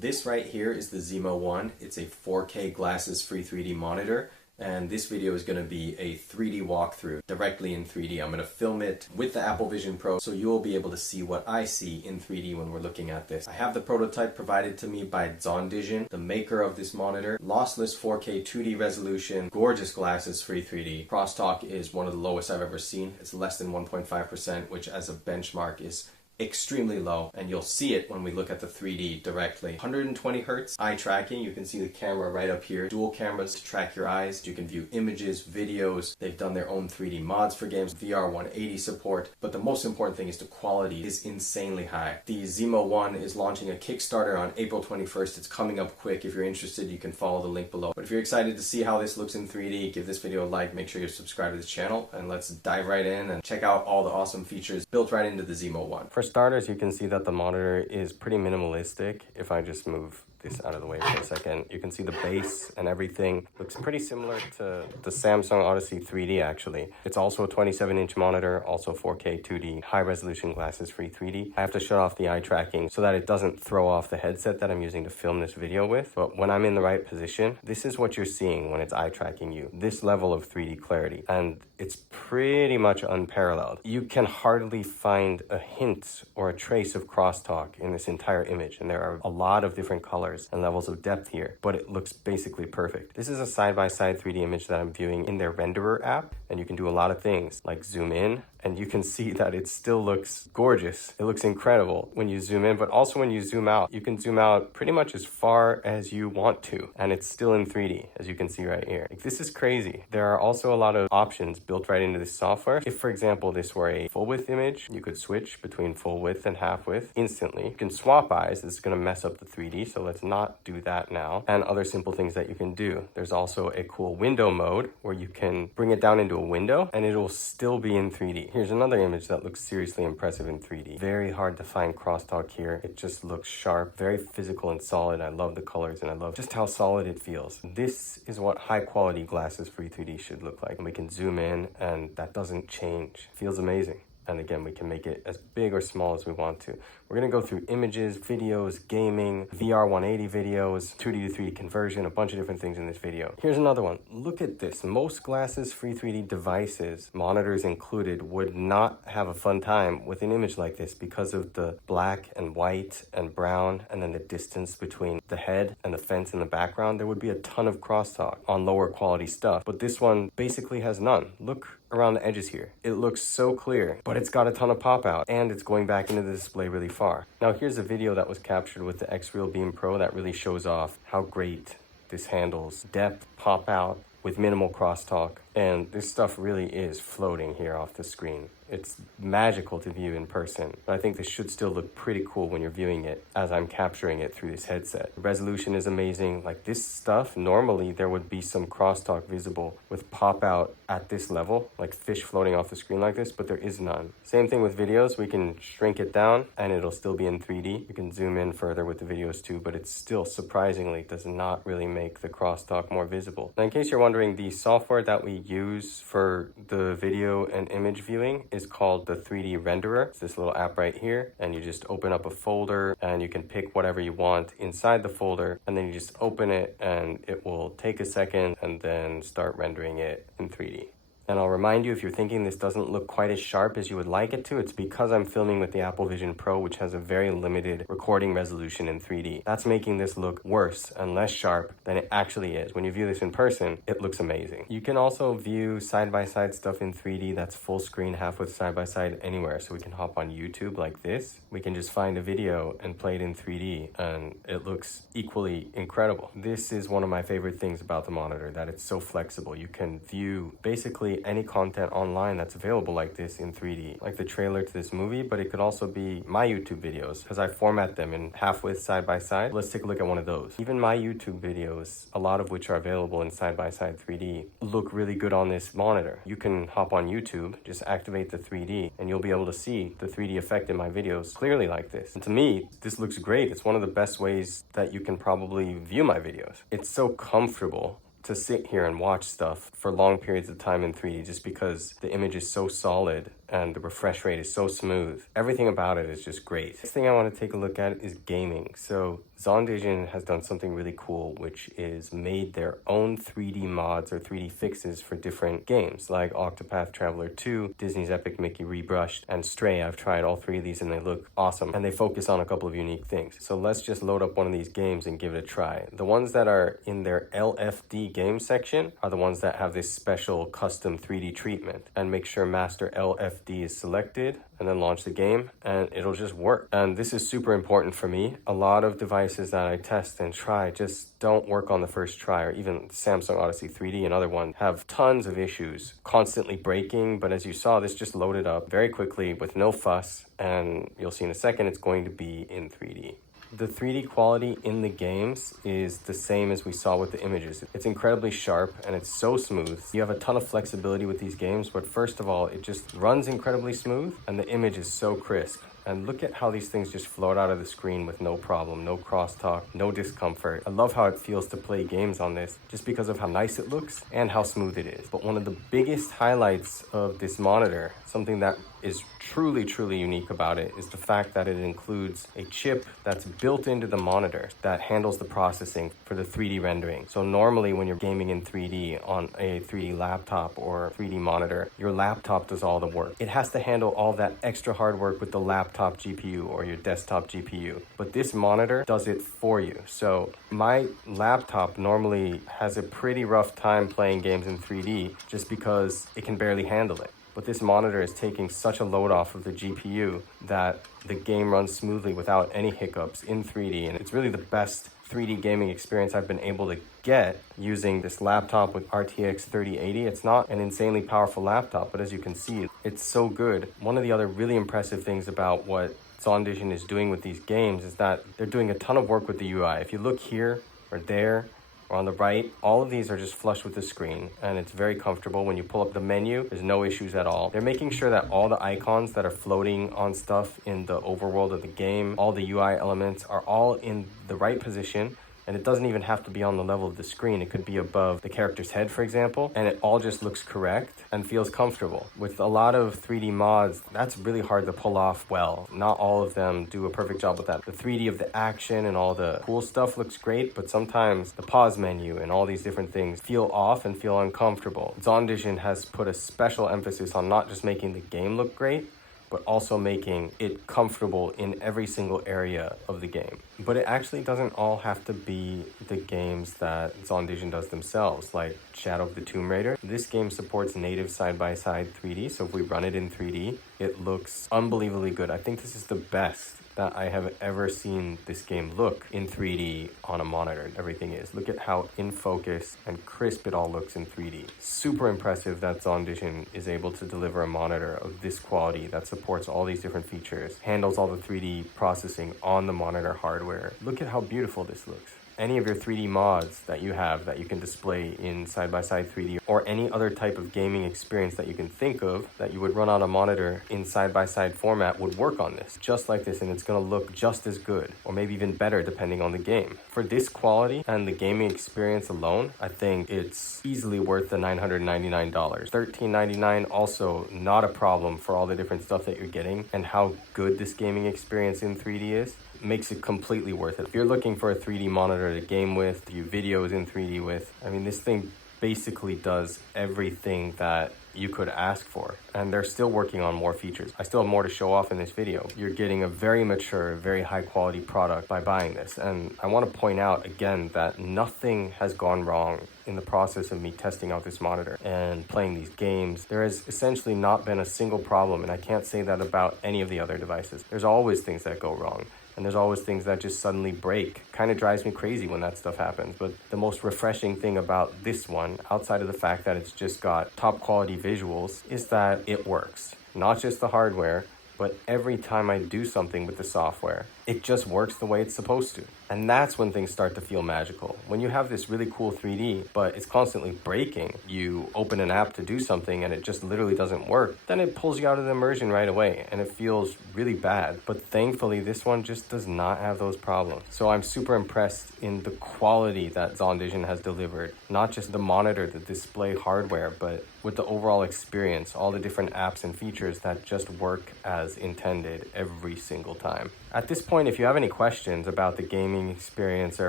This right here is the Zemo1. It's a 4K glasses-free 3D monitor. And this video is going to be a 3D walkthrough directly in 3D. I'm going to film it with the Apple Vision Pro so you'll be able to see what I see in 3D when we're looking at this. I have the prototype provided to me by ZONDISION, the maker of this monitor. Lossless 4K 2D resolution, gorgeous glasses, free 3D. Crosstalk is one of the lowest I've ever seen. It's less than 1.5%, which as a benchmark is extremely low, and you'll see it when we look at the 3D directly. 120 Hertz eye tracking. You can see the camera right up here. Dual cameras to track your eyes. You can view images, videos. They've done their own 3D mods for games, VR 180 support, but the most important thing is the quality is insanely high. The Zemo1 is launching a Kickstarter on April 21st. It's coming up quick. If you're interested, you can follow the link below. But if you're excited to see how this looks in 3D, give this video a like, make sure you're subscribed to this channel, and let's dive right in and check out all the awesome features built right into the Zemo1. For starters, you can see that the monitor is pretty minimalistic. If I just move this out of the way for a second, you can see the base and everything looks pretty similar to the Samsung Odyssey 3D actually. It's also a 27-inch monitor, also 4K 2D, high resolution glasses free 3D. I have to shut off the eye tracking so that it doesn't throw off the headset that I'm using to film this video with. But when I'm in the right position, this is what you're seeing when it's eye tracking you. This level of 3D clarity. And it's pretty much unparalleled. You can hardly find a hint or a trace of crosstalk in this entire image. And there are a lot of different colors and levels of depth here, but it looks basically perfect. This is a side-by-side 3D image that I'm viewing in their renderer app, and you can do a lot of things like zoom in, and you can see that it still looks gorgeous. It looks incredible when you zoom in, but also when you zoom out, you can zoom out pretty much as far as you want to, and it's still in 3D, as you can see right here. Like, this is crazy. There are also a lot of options built right into this software. If, for example, this were a full width image, you could switch between full width and half width instantly. You can swap eyes. This is going to mess up the 3D, so let's not do that now. And other simple things that you can do. There's also a cool window mode where you can bring it down into a window and it'll still be in 3D. Here's another image that looks seriously impressive in 3D. Very hard to find crosstalk here. It just looks sharp, very physical and solid. I love the colors and I love just how solid it feels. This is what high quality glasses free 3D should look like. And we can zoom in and that doesn't change. Feels amazing. And again, we can make it as big or small as we want to. We're going to go through images, videos, gaming, VR 180 videos, 2D to 3D conversion, a bunch of different things in this video. Here's another one. Look at this. Most glasses free 3D devices, monitors included, would not have a fun time with an image like this because of the black and white and brown and then the distance between the head and the fence in the background. There would be a ton of crosstalk on lower quality stuff, but this one basically has none. Look around the edges here. It looks so clear, but it's got a ton of pop out and it's going back into the display really far. Now here's a video that was captured with the XREAL Beam Pro that really shows off how great this handles depth, pop out with minimal crosstalk. And this stuff really is floating here off the screen. It's magical to view in person, but I think this should still look pretty cool when you're viewing it as I'm capturing it through this headset. The resolution is amazing. Like this stuff, normally there would be some crosstalk visible with pop out at this level, like fish floating off the screen like this, but there is none. Same thing with videos. We can shrink it down and it'll still be in 3D. You can zoom in further with the videos too, but it still surprisingly does not really make the crosstalk more visible. Now, in case you're wondering, the software that we use for the video and image viewing is called the 3D renderer. It's this little app right here, and you just open up a folder and you can pick whatever you want inside the folder, and then you just open it and it will take a second and then start rendering it in 3D. And I'll remind you, if you're thinking this doesn't look quite as sharp as you would like it to, it's because I'm filming with the Apple Vision Pro, which has a very limited recording resolution in 3D. That's making this look worse and less sharp than it actually is. When you view this in person, it looks amazing. You can also view side-by-side stuff in 3D that's full screen, half width side-by-side anywhere. So we can hop on YouTube like this. We can just find a video and play it in 3D, and it looks equally incredible. This is one of my favorite things about the monitor, that it's so flexible. You can view basically any content online that's available like this in 3D, like the trailer to this movie, but it could also be my YouTube videos because I format them in half width side by side. Let's take a look at one of those. Even my YouTube videos, a lot of which are available in side by side 3D, look really good on this monitor. You can hop on YouTube, just activate the 3D, and you'll be able to see the 3D effect in my videos clearly like this. And to me, this looks great. It's one of the best ways that you can probably view my videos. It's so comfortable to sit here and watch stuff for long periods of time in 3D just because the image is so solid and the refresh rate is so smooth. Everything about it is just great. Next thing I want to take a look at is gaming. So ZONDISION has done something really cool, which is made their own 3D mods or 3D fixes for different games, like Octopath Traveler 2, Disney's Epic Mickey Rebrushed, and Stray. I've tried all three of these and they look awesome, and they focus on a couple of unique things. So let's just load up one of these games and give it a try. The ones that are in their LFD game section are the ones that have this special custom 3D treatment. And make sure Master LFD is selected, and then launch the game, and it'll just work. And this is super important for me. A lot of devices that I test and try just don't work on the first try, or even Samsung Odyssey 3D and other ones have tons of issues, constantly breaking. But as you saw, this just loaded up very quickly with no fuss, and you'll see in a second it's going to be in 3D. The 3D quality in the games is the same as we saw with the images. It's incredibly sharp and it's so smooth. You have a ton of flexibility with these games, but first of all, it just runs incredibly smooth and the image is so crisp. And look at how these things just float out of the screen with no problem, no crosstalk, no discomfort. I love how it feels to play games on this just because of how nice it looks and how smooth it is. But one of the biggest highlights of this monitor, something that is truly unique about it, is the fact that it includes a chip that's built into the monitor that handles the processing for the 3D rendering. So normally when you're gaming in 3D on a 3D laptop or 3D monitor, your laptop does all the work. It has to handle all that extra hard work with the laptop GPU or your desktop GPU. But this monitor does it for you. So my laptop normally has a pretty rough time playing games in 3D just because it can barely handle it. But this monitor is taking such a load off of the GPU that the game runs smoothly without any hiccups in 3D. And it's really the best 3D gaming experience I've been able to get using this laptop with RTX 3080. It's not an insanely powerful laptop, but as you can see, it's so good. One of the other really impressive things about what ZONDISION is doing with these games is that they're doing a ton of work with the UI. If you look here or there, or on the right, all of these are just flush with the screen, and it's very comfortable. When you pull up the menu, there's no issues at all. They're making sure that all the icons that are floating on stuff in the overworld of the game, all the UI elements are all in the right position, and it doesn't even have to be on the level of the screen. It could be above the character's head, for example, and it all just looks correct and feels comfortable. With a lot of 3D mods, that's really hard to pull off well. Not all of them do a perfect job with that. The 3D of the action and all the cool stuff looks great, but sometimes the pause menu and all these different things feel off and feel uncomfortable. ZONDISION has put a special emphasis on not just making the game look great, but also making it comfortable in every single area of the game. But it actually doesn't all have to be the games that ZONDISION does themselves, like Shadow of the Tomb Raider. This game supports native side-by-side 3D, so if we run it in 3D, it looks unbelievably good. I think this is the best that I have ever seen this game look in 3D on a monitor. Everything is. Look at how in focus and crisp it all looks in 3D. Super impressive that ZONDISION is able to deliver a monitor of this quality that supports all these different features, handles all the 3D processing on the monitor hardware. Look at how beautiful this looks. Any of your 3D mods that you have that you can display in side-by-side 3D, or any other type of gaming experience that you can think of that you would run on a monitor in side-by-side format would work on this, just like this, and it's going to look just as good, or maybe even better depending on the game. For this quality and the gaming experience alone, I think it's easily worth the $999. $13.99 also not a problem for all the different stuff that you're getting and how good this gaming experience in 3D is. Makes it completely worth it. If you're looking for a 3D monitor to game with, to view videos in 3D with, I mean, this thing basically does everything that you could ask for. And they're still working on more features. I still have more to show off in this video. You're getting a very mature, very high quality product by buying this. And I want to point out again that nothing has gone wrong in the process of me testing out this monitor and playing these games. There has essentially not been a single problem, and I can't say that about any of the other devices. There's always things that go wrong. And there's always things that just suddenly break. Kind of drives me crazy when that stuff happens. But the most refreshing thing about this one, outside of the fact that it's just got top quality visuals, is that it works. Not just the hardware, but every time I do something with the software, it just works the way it's supposed to. And that's when things start to feel magical. When you have this really cool 3D, but it's constantly breaking, you open an app to do something and it just literally doesn't work, then it pulls you out of the immersion right away and it feels really bad. But thankfully, this one just does not have those problems. So I'm super impressed in the quality that ZONDISION has delivered. Not just the monitor, the display hardware, but with the overall experience, all the different apps and features that just work as intended every single time. At this point, point, if you have any questions about the gaming experience or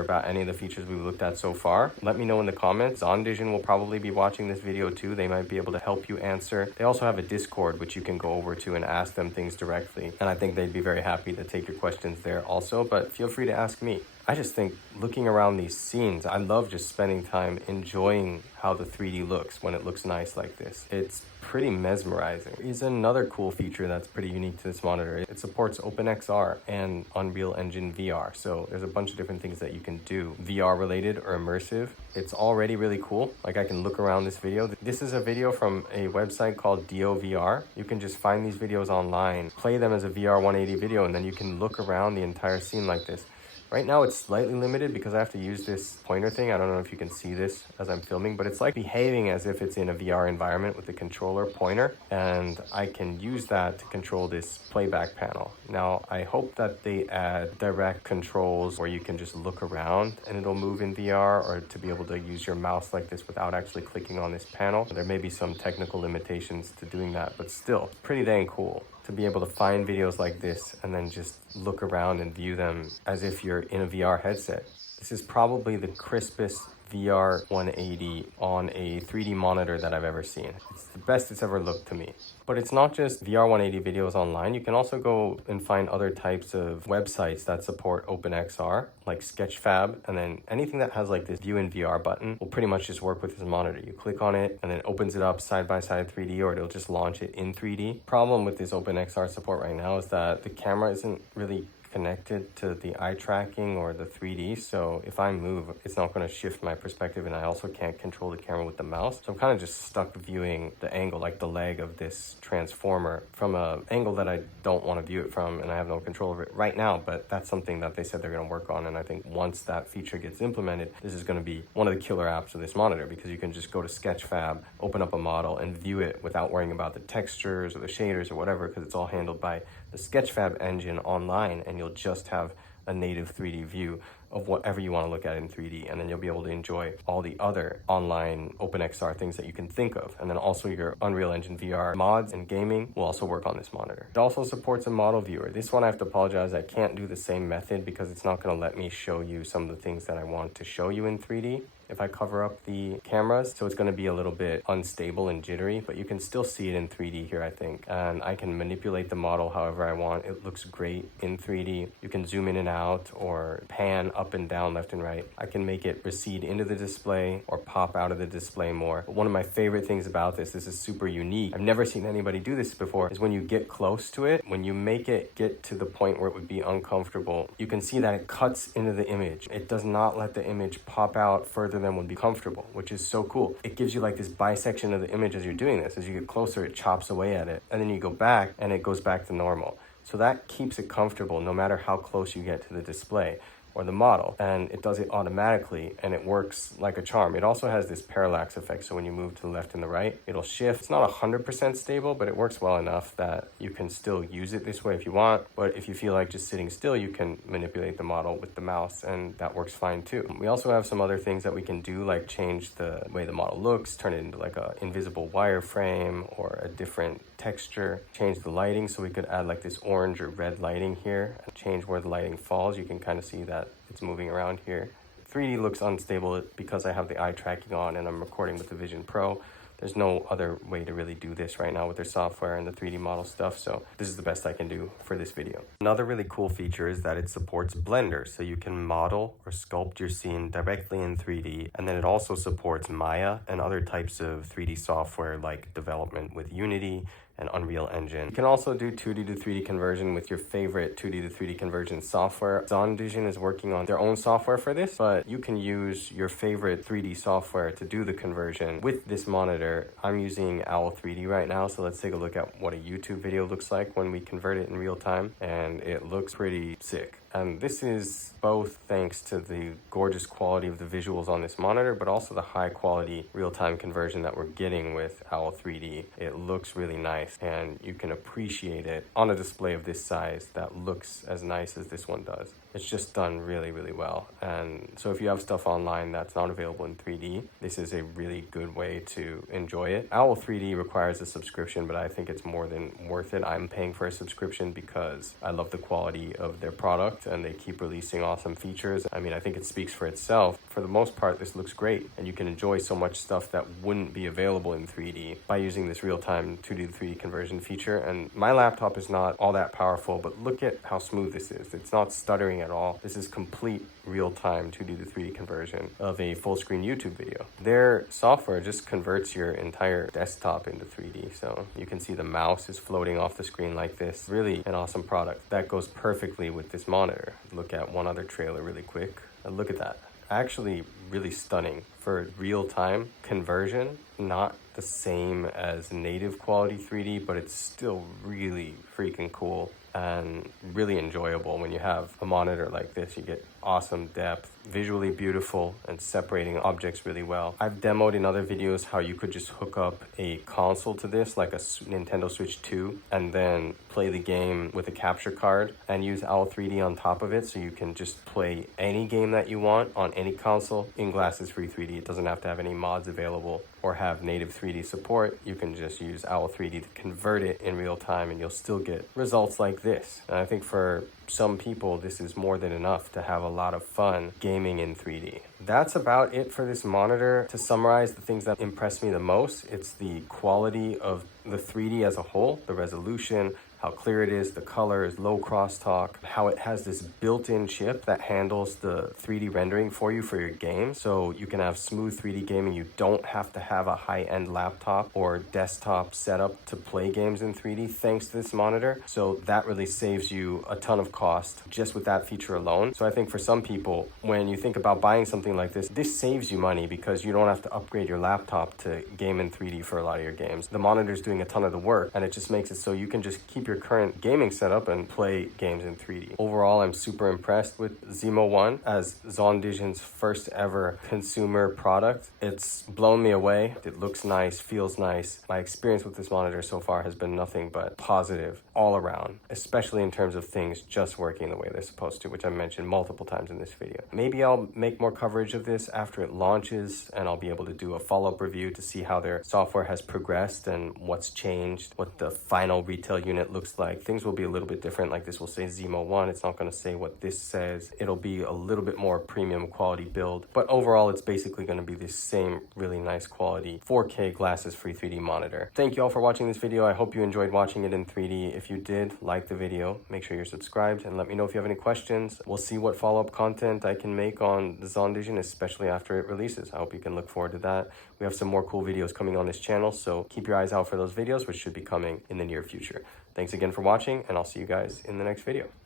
about any of the features we've looked at so far, let me know in the comments. ZONDISION will probably be watching this video too. They might be able to help you answer. They also have a Discord which you can go over to and ask them things directly. And I think they'd be very happy to take your questions there also, but feel free to ask me. I just think looking around these scenes, I love just spending time enjoying how the 3D looks when it looks nice like this. It's pretty mesmerizing. Here's another cool feature that's pretty unique to this monitor. It supports OpenXR and Unreal Engine VR. So there's a bunch of different things that you can do, VR related or immersive. It's already really cool. Like I can look around this video. This is a video from a website called DOVR. You can just find these videos online, play them as a VR 180 video, and then you can look around the entire scene like this. Right now it's slightly limited because I have to use this pointer thing. I don't know if you can see this as I'm filming, but it's like behaving as if it's in a VR environment with the controller pointer, and I can use that to control this playback panel. Now, I hope that they add direct controls where you can just look around and it'll move in VR, or to be able to use your mouse like this without actually clicking on this panel. There may be some technical limitations to doing that, but still, pretty dang cool to be able to find videos like this and then just look around and view them as if you're in a VR headset. This is probably the crispest VR 180 on a 3D monitor that I've ever seen. It's the best it's ever looked to me. But it's not just VR 180 videos online. You can also go and find other types of websites that support OpenXR, like Sketchfab, and then anything that has like this view in VR button will pretty much just work with this monitor. You click on it and then it opens it up side by side 3D, or it'll just launch it in 3D. Problem with this OpenXR support right now is that the camera isn't really connected to the eye tracking or the 3D, so if I move, it's not going to shift my perspective, and I also can't control the camera with the mouse. So I'm kind of just stuck viewing the angle, like the leg of this transformer, from an angle that I don't want to view it from, and I have no control over it right now, but that's something that they said they're going to work on, and I think once that feature gets implemented, this is going to be one of the killer apps of this monitor, because you can just go to Sketchfab, open up a model, and view it without worrying about the textures or the shaders or whatever, because it's all handled by the Sketchfab engine online, and you'll just have a native 3D view of whatever you want to look at in 3D, and then you'll be able to enjoy all the other online OpenXR things that you can think of. And then also your Unreal Engine VR mods and gaming will also work on this monitor. It also supports a model viewer. This one I have to apologize, I can't do the same method because it's not going to let me show you some of the things that I want to show you in 3D if I cover up the cameras, so it's going to be a little bit unstable and jittery, but you can still see it in 3D here, I think. And I can manipulate the model however I want. It looks great in 3D. You can zoom in and out or pan up and down, left and right. I can make it recede into the display or pop out of the display more. But one of my favorite things about this is super unique. I've never seen anybody do this before, is when you get close to it, when you make it get to the point where it would be uncomfortable, you can see that it cuts into the image. It does not let the image pop out further than would be comfortable, which is so cool. It gives you like this bisection of the image as you're doing this. As you get closer, it chops away at it, and then you go back and it goes back to normal. So that keeps it comfortable no matter how close you get to the display or the model, and it does it automatically, and it works like a charm. It also has this parallax effect, so when you move to the left and the right, it'll shift. It's not 100% stable, but it works well enough that you can still use it this way if you want, but if you feel like just sitting still, you can manipulate the model with the mouse, and that works fine too. We also have some other things that we can do, like change the way the model looks, turn it into like a invisible wireframe or a different texture, change the lighting, so we could add like this orange or red lighting here and change where the lighting falls. You can kind of see that it's moving around here. 3D looks unstable because I have the eye tracking on and I'm recording with the Vision Pro. There's no other way to really do this right now with their software and the 3D model stuff, so this is the best I can do for this video. Another really cool feature is that it supports Blender, so you can model or sculpt your scene directly in 3D, and then it also supports Maya and other types of 3D software like development with Unity and Unreal Engine. You can also do 2D to 3D conversion with your favorite 2D to 3D conversion software. ZONDISION is working on their own software for this, but you can use your favorite 3D software to do the conversion with this monitor. I'm using Owl 3D right now, so let's take a look at what a YouTube video looks like when we convert it in real time, and it looks pretty sick. And this is both thanks to the gorgeous quality of the visuals on this monitor, but also the high quality real-time conversion that we're getting with Owl 3D. It looks really nice, and you can appreciate it on a display of this size that looks as nice as this one does. It's just done really, really well. And so if you have stuff online that's not available in 3D, this is a really good way to enjoy it. Owl 3D requires a subscription, but I think it's more than worth it. I'm paying for a subscription because I love the quality of their product and they keep releasing awesome features. I mean, I think it speaks for itself. For the most part, this looks great, and you can enjoy so much stuff that wouldn't be available in 3D by using this real-time 2D to 3D conversion feature. And my laptop is not all that powerful, but look at how smooth this is. It's not stuttering at all. This is complete real-time 2D to 3D conversion of a full-screen YouTube video. Their software just converts your entire desktop into 3D, so you can see the mouse is floating off the screen like this. Really an awesome product that goes perfectly with this monitor. Look at one other trailer really quick. Look at that. Actually really stunning for real-time conversion. Not the same as native quality 3D, but it's still really freaking cool and really enjoyable. When you have a monitor like this, you get awesome depth, visually beautiful, and separating objects really well. I've demoed in other videos how you could just hook up a console to this, like a Nintendo Switch 2, and then play the game with a capture card and use Owl 3D on top of it, so you can just play any game that you want on any console in glasses-free 3D. It doesn't have to have any mods available or have native 3D support. You can just use Owl 3D to convert it in real time, and you'll still get results like this. And I think for some people, this is more than enough to have a lot of fun gaming in 3D. That's about it for this monitor. To summarize the things that impressed me the most, it's the quality of the 3D as a whole, the resolution, how clear it is, the colors, low crosstalk, how it has this built-in chip that handles the 3D rendering for you for your game. So you can have smooth 3D gaming. You don't have to have a high-end laptop or desktop setup to play games in 3D thanks to this monitor. So that really saves you a ton of cost just with that feature alone. So I think for some people, when you think about buying something like this saves you money because you don't have to upgrade your laptop to game in 3D for a lot of your games. The monitor's doing a ton of the work, and it just makes it so you can just keep your current gaming setup and play games in 3D. Overall, I'm super impressed with ZIMO1 as ZONDISION's first ever consumer product. It's blown me away. It looks nice, feels nice. My experience with this monitor so far has been nothing but positive all around, especially in terms of things just working the way they're supposed to, which I mentioned multiple times in this video. Maybe I'll make more coverage of this after it launches, and I'll be able to do a follow-up review to see how their software has progressed and what's changed, what the final retail unit looks like. Things will be a little bit different. Like this will say ZIMO1. It's not going to say what this says. It'll be a little bit more premium quality build, but overall it's basically going to be the same really nice quality 4K glasses-free 3D monitor. Thank you all for watching this video. I hope you enjoyed watching it in 3D. If you did, like the video, make sure you're subscribed, and let me know if you have any questions. We'll see what follow-up content I can make on the ZONDISION, especially after it releases. I hope you can look forward to that. We have some more cool videos coming on this channel, so keep your eyes out for those videos, which should be coming in the near future. Thanks again for watching, and I'll see you guys in the next video.